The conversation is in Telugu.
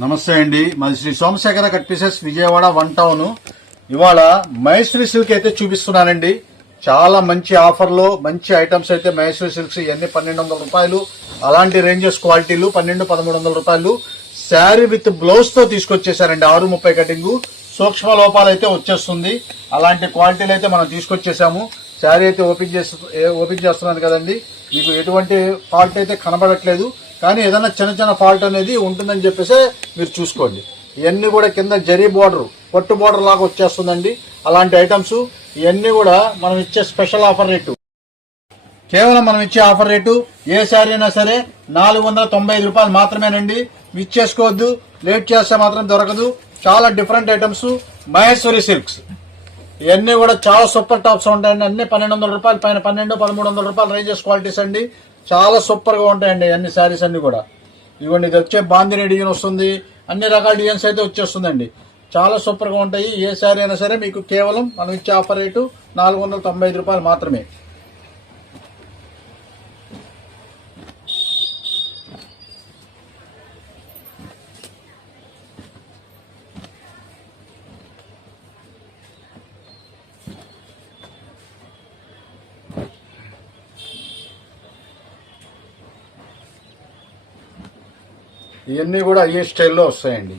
నమస్తే అండి. మాది Sri Somasekhara cut pieces Vijayawada 1 town. ఇవాళ మైసూరి సిల్క్ అయితే చూపిస్తున్నానండి. చాలా మంచి ఆఫర్లో మంచి ఐటమ్స్ అయితే మైసూరి సిల్క్స్ ఇవన్నీ 1200 రూపాయలు. అలాంటి రేంజెస్ క్వాలిటీలు 1200-1300 రూపాయలు. శారీ విత్ బ్లౌజ్ తో తీసుకొచ్చేసారండి. 630 కటింగ్ సూక్ష్మ లోపాలు అయితే వచ్చేస్తుంది. అలాంటి క్వాలిటీలు అయితే మనం తీసుకొచ్చేసాము. శారీ అయితే ఓపెన్ చేస్తున్నాను కదండి. మీకు ఎటువంటి ఫాల్ట్ అయితే కనబడట్లేదు, కానీ ఏదైనా చిన్న చిన్న ఫాల్ట్ అనేది ఉంటుందని చెప్పేసి మీరు చూసుకోండి. ఇవన్నీ కూడా కింద జరీ బోర్డర్, పట్టు బోర్డర్ లాగా వచ్చేస్తుందండి. అలాంటి ఐటమ్స్ ఇవన్నీ కూడా మనం ఇచ్చే స్పెషల్ ఆఫర్ రేటు. కేవలం మనం ఇచ్చే ఆఫర్ రేటు ఏ శారీ అయినా సరే 495 రూపాయలు మాత్రమేనండి. మిస్ చేసుకోవద్దు, లేట్ చేస్తే మాత్రం దొరకదు. చాలా డిఫరెంట్ ఐటమ్స్ మహేశ్వరి సిల్క్స్. ఇవన్నీ కూడా చాలా సూపర్ టాప్స్ ఉంటాయండి. అన్ని 1200 రూపాయలు పైన, 1200-1300 రూపాయలు రేంజెస్ క్వాలిటీస్ అండి. చాలా సూపర్ గా ఉంటాయండి అన్ని శారీస్ అన్ని కూడా. ఇవ్వండి, ఇది వచ్చే బాందిని డిజైన్ వస్తుంది. అన్ని రకాల డిజైన్స్ అయితే వచ్చేస్తుందండి. చాలా సూపర్ గా ఉంటాయి. ఏ శారీ అయినా సరే మీకు కేవలం మనం ఇచ్చే ఆఫర్ రేటు 495 రూపాయలు మాత్రమే. ఇవన్నీ కూడా ఈ స్టైల్లో వస్తాయండి.